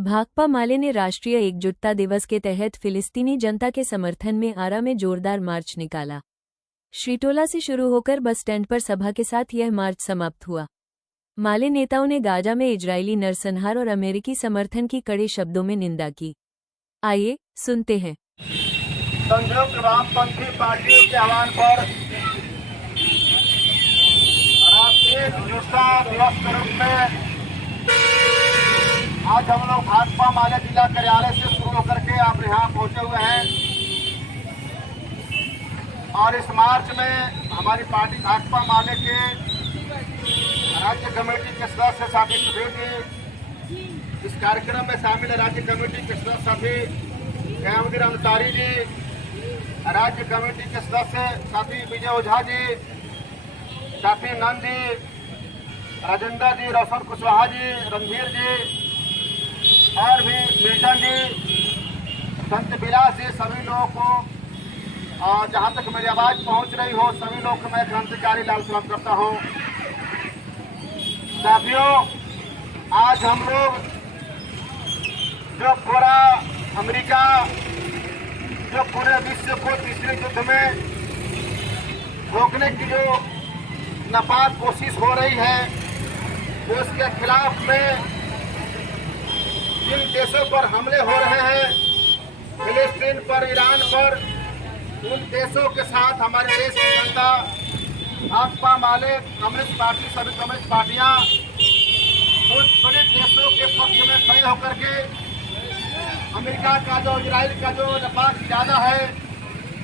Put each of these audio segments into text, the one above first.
भाकपा माले ने राष्ट्रीय एकजुटता दिवस के तहत फिलिस्तीनी जनता के समर्थन में आरा में जोरदार मार्च निकाला। श्रीटोला से शुरू होकर बस स्टैंड पर सभा के साथ यह मार्च समाप्त हुआ। माले नेताओं ने गाजा में इजरायली नरसंहार और अमेरिकी समर्थन की कड़े शब्दों में निंदा की। आइए सुनते हैं। संयुक्त वामपंथी पार्टियों के आह्वान पर राष्ट्रीय एकजुटता दिवस के रूप में आज हम लोग भाकपा माले जिला कार्यालय से शुरू होकर के आप यहाँ पहुंचे हुए हैं और इस मार्च में हमारी पार्टी भाकपा माले के राज्य कमेटी के सदस्य साथी सभी जी इस कार्यक्रम में शामिल है। राज्य कमेटी के सदस्य साथी कयामुद्दीन अंसारी जी, राज्य कमेटी के सदस्य साथी विजय ओझा जी, साथी नंद जी, राजेंद्र जी, रोशन कुशवाहा जी, रणधीर जी और भी मिल्टन जी, संत विलास जी, सभी लोगों को और जहाँ तक मेरी आवाज़ पहुँच रही हो सभी लोग को मैं क्रांतिकारी लाल सलाम करता हूँ। साथियों, आज हम लोग जो पूरा अमेरिका जो पूरे विश्व को तीसरे युद्ध में रोकने की जो नापाक कोशिश हो रही है उसके खिलाफ में जिन देशों पर हमले हो रहे हैं, फिलिस्तीन पर, ईरान पर, उन देशों के साथ हमारे देश की जनता, भाकपा माले, कम्युनिस्ट पार्टी, सभी कम्युनिस्ट पार्टियां उन बड़े देशों के पक्ष में खड़े होकर के अमेरिका का जो, इजराइल का जो नापाक इरादा है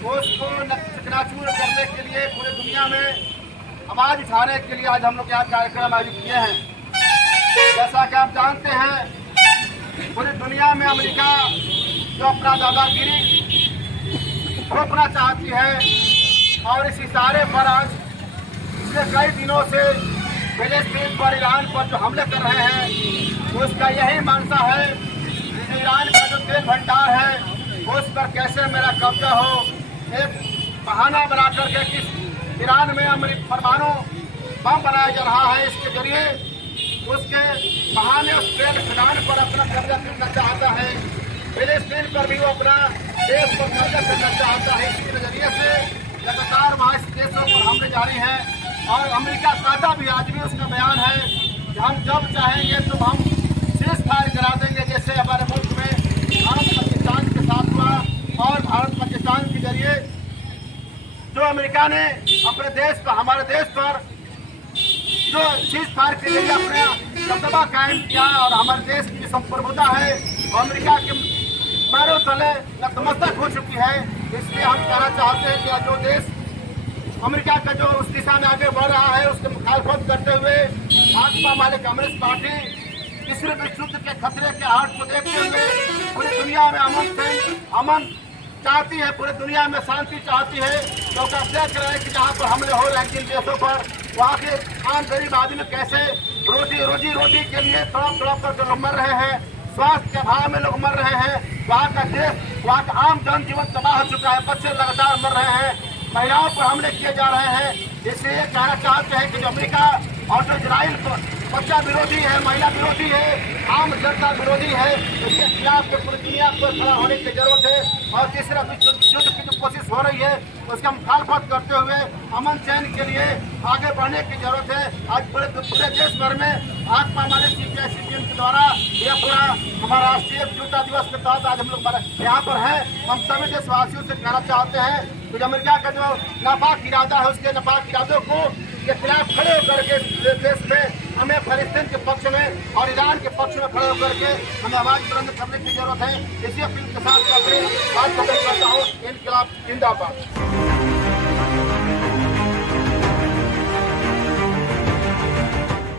उसको चकनाचूर करने के लिए पूरी दुनिया में आवाज उठाने के लिए आज हम लोग यहाँ कार्यक्रम आयोजित किए हैं। जैसा कि आप जानते हैं पूरी दुनिया में अमेरिका जो अपना दादागिरी रोकना चाहती है और इस इशारे पर आज पिछले कई दिनों से फिलिस्तीन पर, ईरान पर जो हमले कर रहे हैं उसका यही मंशा है कि ईरान का जो तेल भंडार है उस पर कैसे मेरा कब्जा हो। एक बहाना बना करके कि ईरान में परमाणु बम बनाया जा रहा है, इसके जरिए उसके बहाने उस तेल खदान पर अपना कब्जा करना चाहता है। फिलिस्तीन पर भी वो अपना देश पर कब्जा करना चाहता है। इसके नजरिए से लगातार वहाँ इस देशों पर हमले जारी हैं और अमेरिका कहता भी, आज भी उसका बयान है कि हम जब चाहेंगे तो हम सीज फायर करा देंगे, जैसे हमारे मुल्क में भारत पाकिस्तान के साथ हुआ और भारत पाकिस्तान के जरिए जो अमेरिका ने अपने देश पर, हमारे देश पर जो सीज फायर के जरिए अपने दबदबा कायम किया और हमारे देश की संप्रभुता है वो अमेरिका के पैरों तले नतमस्तक हो चुकी है। इसलिए हम कहना चाहते हैं कि जो देश अमेरिका का जो उस दिशा में आगे बढ़ रहा है उसके मुखालफत करते हुए भाकपा माले कम्युनिस्ट पार्टी तीसरे विश्व युद्ध के खतरे के आहट को देखते हुए पूरी दुनिया में अमन चाहती है, पूरी दुनिया में शांति चाहती है। क्योंकि आप देख रहे हैं कि जहाँ पर हमले हो रहे हैं जिन देशों पर, वहाँ के आम गरीब आदमी कैसे रोजी के लिए तड़प कर लोग मर रहे हैं, स्वास्थ्य के अभाव में लोग मर रहे हैं। वहाँ का देश, वहाँ का आम जनजीवन तबाह हो चुका है, बच्चे लगातार मर रहे हैं, महिलाओं पर हमले किए जा रहे हैं। इसलिए कहना चाहते हैं कि जो अमेरिका और जो इजराइल बच्चा विरोधी है, महिला विरोधी है, आम जनता विरोधी है, इसके खिलाफ पूरी दुनिया को खड़ा होने की जरूरत है और तीसरा विश्व युद्ध की जो कोशिश हो रही है उसका मुखालफत करते हुए अमन चैन के लिए आगे बढ़ने की जरूरत है। आज पूरे देश भर में भाकपा माले CPI-CPM के द्वारा यह पूरा हमारा राष्ट्रीय एकजुटता दिवस के तहत आज हम लोग यहाँ पर हैं। हम सभी देशवासियों से कहना चाहते हैं कि अमेरिका का जो नापाक इरादा है उसके नापाक इरादों को के खिलाफ खड़े होकर के देश में हमें फिलिस्तीन के पक्ष में और ईरान के पक्ष में खड़े होकर के हमें आवाज बुलंद करने की जरूरत है। इसी अपील के साथ मैं अपनी बात खत्म करता हूँ। इनकलाब जिंदाबाद।